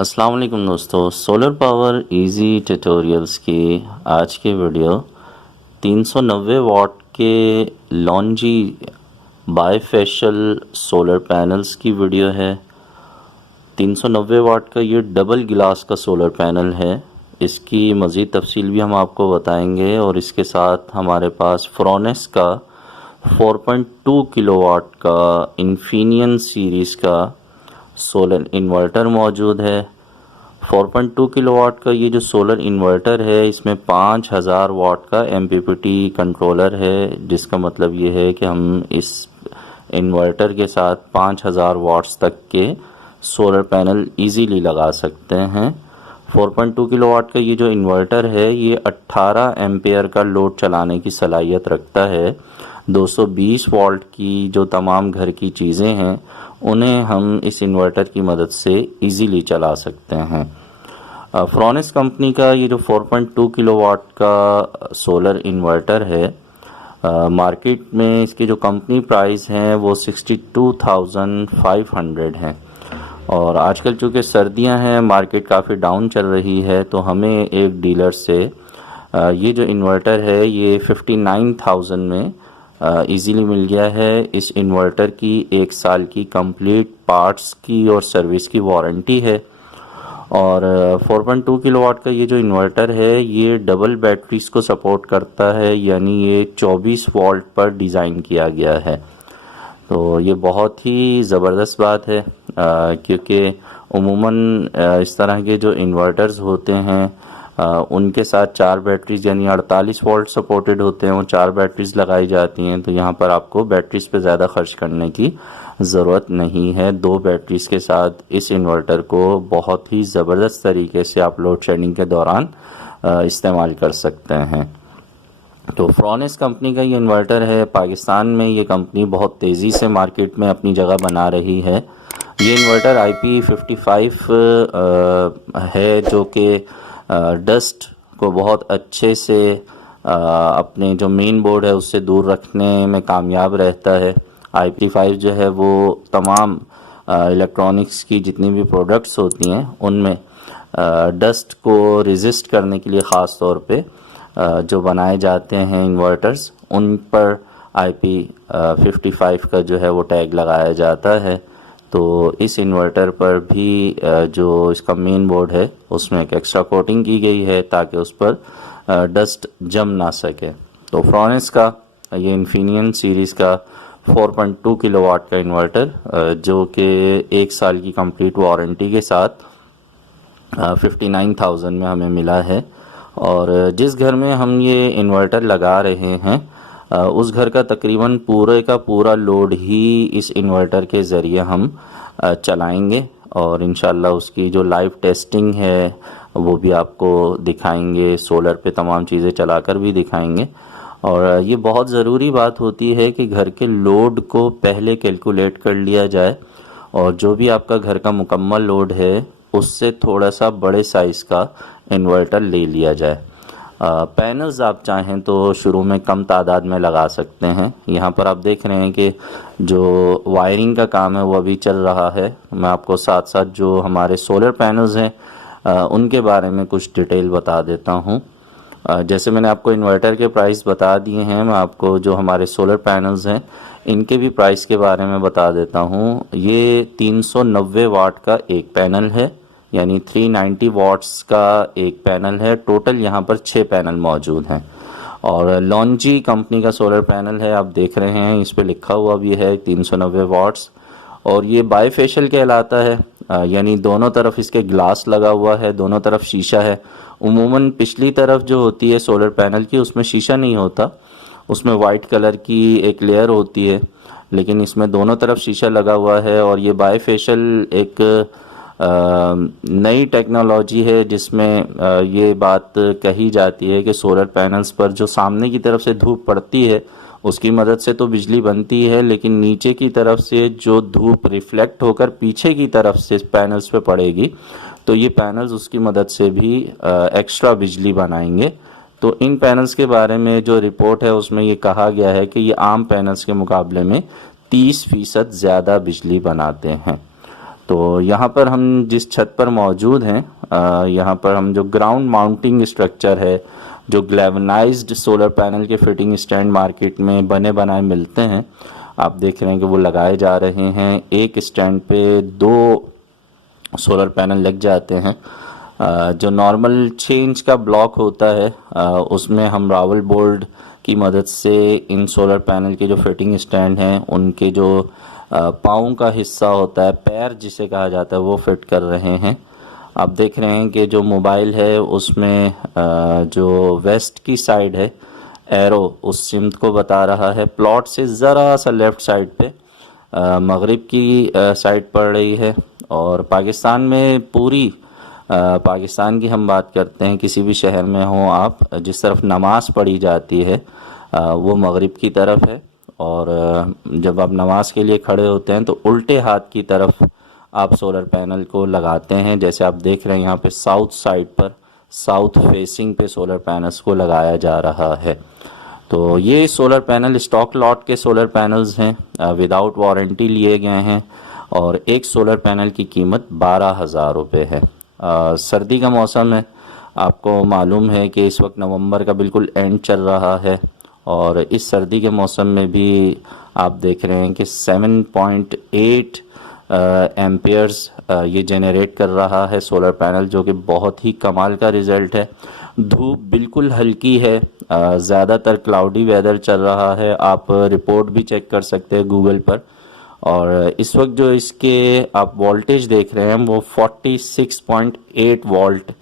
अस्सलाम वालेकुम दोस्तों, सोलर पावर इजी ट्यूटोरियल्स की आज की वीडियो 390 वाट के लॉन्जी बाईफेशियल सोलर पैनल्स की वीडियो है। 390 वाट का ये डबल गिलास का सोलर पैनल है। इसकी मज़ीद तफसील भी हम आपको बताएंगे और इसके साथ हमारे पास फ्रोनेस का 4.2 किलोवाट का इन्फिनियन सीरीज़ का सोलर इन्वर्टर मौजूद है। 4.2 किलोवाट का ये जो सोलर इन्वर्टर है, इसमें 5000 वाट का MPPT कंट्रोलर है, जिसका मतलब ये है कि हम इस इन्वर्टर के साथ 5000 वाट्स तक के सोलर पैनल इजीली लगा सकते हैं। 4.2 किलोवाट का ये जो इन्वर्टर है, ये 18 एम्पेयर का लोड चलाने की सलाहियत रखता है। 220 वोल्ट की जो तमाम घर की चीज़ें हैं, उन्हें हम इस इन्वर्टर की मदद से इजीली चला सकते हैं। फ्रोनेस कंपनी का ये जो 4.2 किलोवाट का सोलर इन्वर्टर है, मार्केट में इसकी जो कंपनी प्राइस है वो 62,500 है। और आजकल चूँकि सर्दियां हैं, मार्केट काफ़ी डाउन चल रही है, तो हमें एक डीलर से ये जो इन्वर्टर है ये 59,000 में इजीली मिल गया है। इस इन्वर्टर की 1 साल की कंप्लीट पार्ट्स की और सर्विस की वारंटी है। और 4.2 किलोवाट का ये जो इन्वर्टर है, ये डबल बैटरीज को सपोर्ट करता है, यानी ये 24 वोल्ट पर डिज़ाइन किया गया है। तो ये बहुत ही ज़बरदस्त बात है, क्योंकि उमूमन इस तरह के जो इन्वर्टर्स होते हैं, उनके साथ 4 बैटरीज यानी 48 वोल्ट सपोर्टेड होते हैं, वो 4 बैटरीज लगाई जाती हैं। तो यहाँ पर आपको बैटरीज पे ज़्यादा खर्च करने की ज़रूरत नहीं है। 2 बैटरीज के साथ इस इन्वर्टर को बहुत ही ज़बरदस्त तरीके से आप लोड शेडिंग के दौरान इस्तेमाल कर सकते हैं। तो फ्रोनेस कंपनी का ये इन्वर्टर है। पाकिस्तान में ये कंपनी बहुत तेज़ी से मार्केट में अपनी जगह बना रही है। ये इन्वर्टर IP55 है, जो कि डस्ट को बहुत अच्छे से अपने जो मेन बोर्ड है उससे दूर रखने में कामयाब रहता है। IP55 जो है वो तमाम इलेक्ट्रॉनिक्स की जितनी भी प्रोडक्ट्स होती हैं, उनमें डस्ट को रेजिस्ट करने के लिए ख़ास तौर पे जो बनाए जाते हैं इन्वर्टर्स, उन पर IP55 का जो है वो टैग लगाया जाता है। तो इस इन्वर्टर पर भी जो इसका मेन बोर्ड है उसमें एक एक्स्ट्रा कोटिंग की गई है ताकि उस पर डस्ट जम ना सके। तो फ्रोनेस का ये इन्फिनियन सीरीज़ का 4.2 किलोवाट का इन्वर्टर, जो कि 1 साल की कंप्लीट वारंटी के साथ 59,000 में हमें मिला है। और जिस घर में हम ये इन्वर्टर लगा रहे हैं, उस घर का तकरीबन पूरे का पूरा लोड ही इस इन्वर्टर के ज़रिए हम चलाएंगे। और इंशाल्लाह उसकी जो लाइव टेस्टिंग है वो भी आपको दिखाएंगे, सोलर पे तमाम चीज़ें चलाकर भी दिखाएंगे। और ये बहुत ज़रूरी बात होती है कि घर के लोड को पहले कैलकुलेट कर लिया जाए, और जो भी आपका घर का मुकम्मल लोड है उससे थोड़ा सा बड़े साइज़ का इन्वर्टर ले लिया जाए। पैनल्स आप चाहें तो शुरू में कम तादाद में लगा सकते हैं। यहाँ पर आप देख रहे हैं कि जो वायरिंग का काम है वो अभी चल रहा है। मैं आपको साथ साथ जो हमारे सोलर पैनल्स हैं उनके बारे में कुछ डिटेल बता देता हूँ। जैसे मैंने आपको इन्वर्टर के प्राइस बता दिए हैं, मैं आपको जो हमारे सोलर पैनल्स हैं इनके भी प्राइस के बारे में बता देता हूँ। ये 390 वाट का एक पैनल है, यानी 390 वाट्स का एक पैनल है। टोटल यहाँ पर 6 पैनल मौजूद हैं। और लॉन्जी कंपनी का सोलर पैनल है, आप देख रहे हैं इस पे लिखा हुआ भी है 390 वाट्स। और ये बाईफेशियल कहलाता है, यानी दोनों तरफ इसके ग्लास लगा हुआ है, दोनों तरफ शीशा है। उमूमन पिछली तरफ जो होती है सोलर पैनल की, उसमें शीशा नहीं होता, उसमें वाइट कलर की एक लेयर होती है, लेकिन इसमें दोनों तरफ शीशा लगा हुआ है। और ये बाईफेशियल एक नई टेक्नोलॉजी है जिसमें ये बात कही जाती है कि सोलर पैनल्स पर जो सामने की तरफ से धूप पड़ती है उसकी मदद से तो बिजली बनती है, लेकिन नीचे की तरफ से जो धूप रिफ्लेक्ट होकर पीछे की तरफ से पैनल्स पे पड़ेगी, तो ये पैनल्स उसकी मदद से भी एक्स्ट्रा बिजली बनाएंगे। तो इन पैनल्स के बारे में जो रिपोर्ट है उसमें ये कहा गया है कि ये आम पैनल्स के मुकाबले में 30% ज़्यादा बिजली बनाते हैं। तो यहाँ पर हम जिस छत पर मौजूद हैं, यहाँ पर हम जो ग्राउंड माउंटिंग स्ट्रक्चर है, जो ग्लैवनाइज्ड सोलर पैनल के फिटिंग स्टैंड मार्केट में बने बनाए मिलते हैं, आप देख रहे हैं कि वो लगाए जा रहे हैं। एक स्टैंड पे 2 सोलर पैनल लग जाते हैं। जो नॉर्मल 6 इंच का ब्लॉक होता है, उसमें हम रावल बोल्ट की मदद से इन सोलर पैनल के जो फिटिंग स्टैंड हैं उनके जो पाँव का हिस्सा होता है, पैर जिसे कहा जाता है, वो फिट कर रहे हैं। आप देख रहे हैं कि जो मोबाइल है उसमें जो वेस्ट की साइड है, एरो उस सिमत को बता रहा है। प्लॉट से ज़रा सा लेफ़्ट साइड पे मगरिब की साइड पड़ रही है। और पाकिस्तान में पूरी पाकिस्तान की हम बात करते हैं, किसी भी शहर में हो आप, जिस तरफ नमाज़ पढ़ी जाती है वो मगरिब की तरफ है। और जब आप नमाज के लिए खड़े होते हैं तो उल्टे हाथ की तरफ आप सोलर पैनल को लगाते हैं। जैसे आप देख रहे हैं यहाँ पे साउथ साइड पर, साउथ फेसिंग पे सोलर पैनल्स को लगाया जा रहा है। तो ये सोलर पैनल स्टॉक लॉट के सोलर पैनल्स हैं, विदाउट वारंटी लिए गए हैं। और एक सोलर पैनल की कीमत 12,000 रुपये है। सर्दी का मौसम है, आपको मालूम है कि इस वक्त नवंबर का बिल्कुल एंड चल रहा है। और इस सर्दी के मौसम में भी आप देख रहे हैं कि 7.8 एम्पियर्स ये जनरेट कर रहा है सोलर पैनल, जो कि बहुत ही कमाल का रिज़ल्ट है। धूप बिल्कुल हल्की है, ज़्यादातर क्लाउडी वेदर चल रहा है। आप रिपोर्ट भी चेक कर सकते हैं गूगल पर। और इस वक्त जो इसके आप वोल्टेज देख रहे हैं वो 46.8 वोल्ट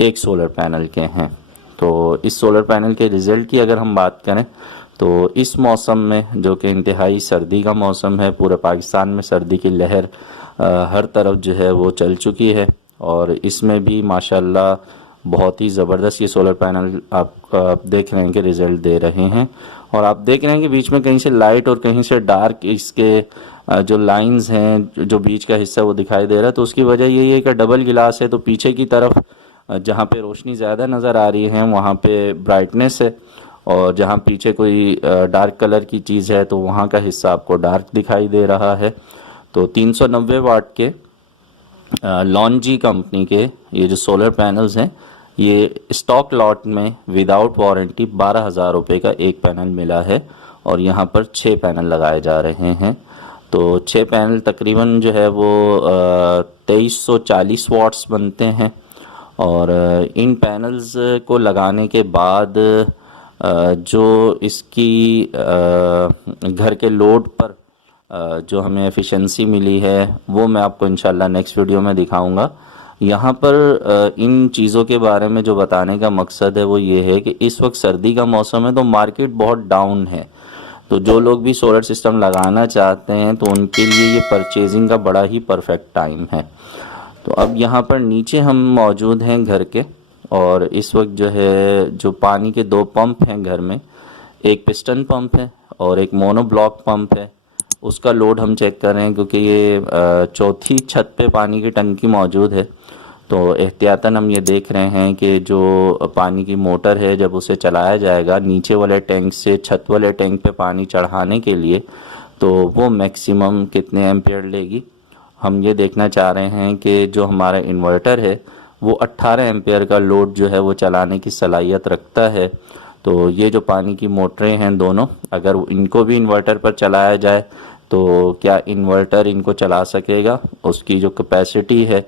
एक सोलर पैनल के हैं। तो इस सोलर पैनल के रिज़ल्ट की अगर हम बात करें तो इस मौसम में, जो कि इंतहाई सर्दी का मौसम है, पूरे पाकिस्तान में सर्दी की लहर हर तरफ जो है वो चल चुकी है। और इसमें भी माशाल्लाह बहुत ही ज़बरदस्त ये सोलर पैनल आप देख रहे हैं कि रिज़ल्ट दे रहे हैं। और आप देख रहे हैं कि बीच में कहीं से लाइट और कहीं से डार्क इसके जो लाइंस हैं, जो बीच का हिस्सा वो दिखाई दे रहा है। तो उसकी वजह यही है कि डबल गिलास है, तो पीछे की तरफ जहाँ पे रोशनी ज़्यादा नज़र आ रही है वहाँ पे ब्राइटनेस है, और जहाँ पीछे कोई डार्क कलर की चीज़ है तो वहाँ का हिस्सा आपको डार्क दिखाई दे रहा है। तो 390 वाट के लॉन्जी कंपनी के ये जो सोलर पैनल्स हैं, ये स्टॉक लॉट में विदाउट वारंटी 12,000 रुपये का एक पैनल मिला है। और यहाँ पर 6 पैनल लगाए जा रहे हैं। तो 6 पैनल तकरीबन जो है वो 2340 वाट्स बनते हैं। और इन पैनल्स को लगाने के बाद जो इसकी घर के लोड पर जो हमें एफिशिएंसी मिली है वो मैं आपको इंशाल्लाह नेक्स्ट वीडियो में दिखाऊंगा। यहाँ पर इन चीज़ों के बारे में जो बताने का मकसद है वो ये है कि इस वक्त सर्दी का मौसम है तो मार्केट बहुत डाउन है। तो जो लोग भी सोलर सिस्टम लगाना चाहते हैं तो उनके लिए ये परचेजिंग का बड़ा ही परफेक्ट टाइम है। तो अब यहाँ पर नीचे हम मौजूद हैं घर के, और इस वक्त जो है जो पानी के 2 पंप हैं घर में, एक पिस्टन पंप है और एक मोनो ब्लॉक पंप है। उसका लोड हम चेक कर रहे हैं क्योंकि ये चौथी छत पे पानी की टंकी मौजूद है। तो एहतियातन हम ये देख रहे हैं कि जो पानी की मोटर है जब उसे चलाया जाएगा नीचे वाले टैंक से छत वाले टैंक पे पानी चढ़ाने के लिए, तो वो मैक्सिमम कितने एम्पियर लेगी। हम ये देखना चाह रहे हैं कि जो हमारा इन्वर्टर है वो 18 एम्पियर का लोड जो है वो चलाने की सलाहियत रखता है। तो ये जो पानी की मोटरें हैं दोनों, अगर इनको भी इन्वर्टर पर चलाया जाए तो क्या इन्वर्टर इनको चला सकेगा। उसकी जो कैपेसिटी है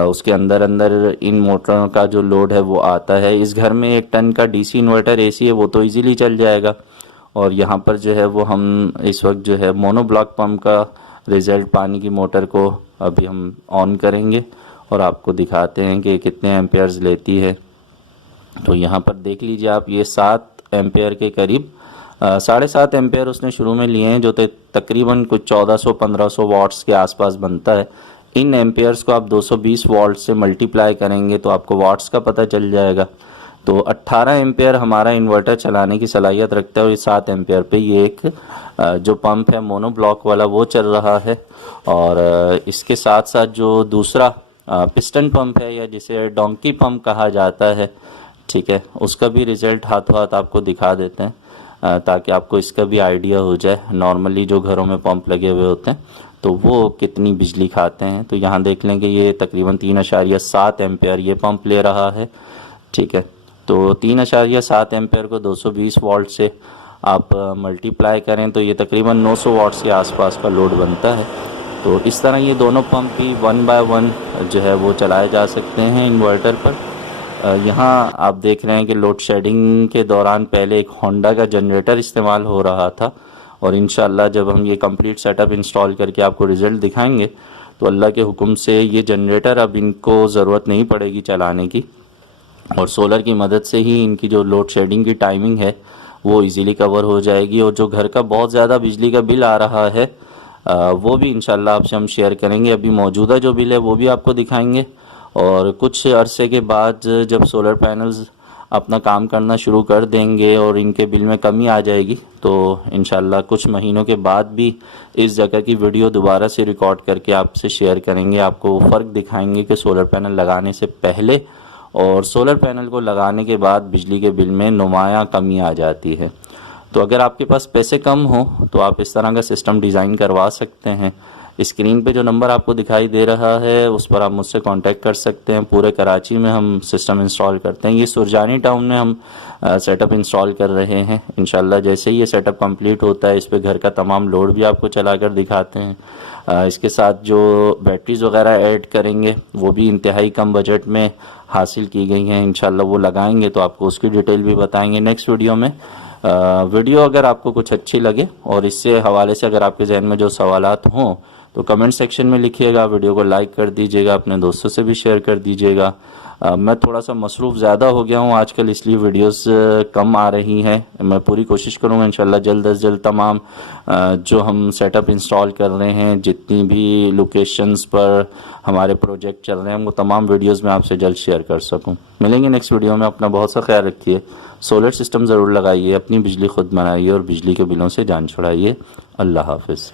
उसके अंदर अंदर इन मोटरों का जो लोड है वो आता है। इस घर में 1 टन का डीसी इन्वर्टर एसी है वो तो इजीली चल जाएगा। और यहाँ पर जो है वो हम इस वक्त जो है मोनो ब्लॉक पंप का रिज़ल्ट पानी की मोटर को अभी हम ऑन करेंगे और आपको दिखाते हैं कि कितने एम्पेयर्स लेती है। तो यहाँ पर देख लीजिए आप, ये 7 एम्पेयर के करीब 7.5 एम्पेयर उसने शुरू में लिए हैं, जो तकरीबन कुछ 1400-1500 वाट्स के आसपास बनता है। इन एम्पेयर्स को आप 220 वोल्ट से मल्टीप्लाई करेंगे तो आपको वाट्स का पता चल जाएगा। तो 18 एम्पेयर हमारा इन्वर्टर चलाने की सलाहियत रखता है और ये 7 एम्पेयर पे ये एक जो पंप है मोनो ब्लॉक वाला वो चल रहा है। और इसके साथ साथ जो दूसरा पिस्टन पंप है या जिसे डोंकी पंप कहा जाता है, ठीक है, उसका भी रिज़ल्ट हाथों हाथ आपको दिखा देते हैं ताकि आपको इसका भी आइडिया हो जाए। नॉर्मली जो घरों में पंप लगे हुए होते हैं तो वो कितनी बिजली खाते हैं। तो यहाँ देख लें कि ये तकरीबन 3.7 एम्पेयर ये पंप ले रहा है, ठीक है। तो 3.7 एम्पेयर को 220 वोल्ट से आप मल्टीप्लाई करें तो ये तकरीबन 900 वाट्स के आसपास का लोड बनता है। तो इस तरह ये दोनों पंप भी 1 बाय 1 जो है वो चलाए जा सकते हैं इन्वर्टर पर। यहाँ आप देख रहे हैं कि लोड शेडिंग के दौरान पहले एक होंडा का जनरेटर इस्तेमाल हो रहा था, और इंशाल्लाह जब हम ये कंप्लीट सेटअप इंस्टॉल करके आपको रिज़ल्ट दिखाएंगे तो अल्लाह के हुक्म से ये जनरेटर अब इनको ज़रूरत नहीं पड़ेगी चलाने की, और सोलर की मदद से ही इनकी जो लोड शेडिंग की टाइमिंग है वो इजीली कवर हो जाएगी। और जो घर का बहुत ज़्यादा बिजली का बिल आ रहा है वो भी इंशाल्लाह आपसे हम शेयर करेंगे। अभी मौजूदा जो बिल है वो भी आपको दिखाएंगे, और कुछ अरसे के बाद जब सोलर पैनल्स अपना काम करना शुरू कर देंगे और इनके बिल में कमी आ जाएगी तो इंशाल्लाह कुछ महीनों के बाद भी इस जगह की वीडियो दोबारा से रिकॉर्ड करके आपसे शेयर करेंगे। आपको फ़र्क दिखाएंगे कि सोलर पैनल लगाने से पहले और सोलर पैनल को लगाने के बाद बिजली के बिल में नुमायाँ कमी आ जाती है। तो अगर आपके पास पैसे कम हो तो आप इस तरह का सिस्टम डिज़ाइन करवा सकते हैं। स्क्रीन पे जो नंबर आपको दिखाई दे रहा है उस पर आप मुझसे कांटेक्ट कर सकते हैं। पूरे कराची में हम सिस्टम इंस्टॉल करते हैं। ये सुरजानी टाउन में हम सेटअप इंस्टॉल कर रहे हैं। इंशाल्लाह जैसे ही ये सेटअप कंप्लीट होता है इस पे घर का तमाम लोड भी आपको चला कर दिखाते हैं। इसके साथ जो बैटरीज़ वगैरह ऐड करेंगे वो भी इंतहाई कम बजट में हासिल की गई हैं। इंशाल्लाह वो लगाएंगे तो आपको उसकी डिटेल भी बताएंगे नेक्स्ट वीडियो में। वीडियो अगर आपको कुछ अच्छी लगे और इससे हवाले से अगर आपके जहन में जो सवालात हों तो कमेंट सेक्शन में लिखिएगा, वीडियो को लाइक कर दीजिएगा, अपने दोस्तों से भी शेयर कर दीजिएगा। मैं थोड़ा सा मसरूफ़ ज़्यादा हो गया हूँ आजकल, इसलिए वीडियोस कम आ रही हैं। मैं पूरी कोशिश करूँगा इंशाल्लाह जल्द अज जल्द तमाम जो हम सेटअप इंस्टॉल कर रहे हैं, जितनी भी लोकेशंस पर हमारे प्रोजेक्ट चल रहे हैं, वो तमाम वीडियोस में आपसे जल्द शेयर कर सकूँ। मिलेंगे नेक्स्ट वीडियो में। अपना बहुत सा ख्याल रखिए। सोलर सिस्टम ज़रूर लगाइए, अपनी बिजली खुद बनाइए और बिजली के बिलों से जान छुड़ाइए। अल्लाह हाफिज़।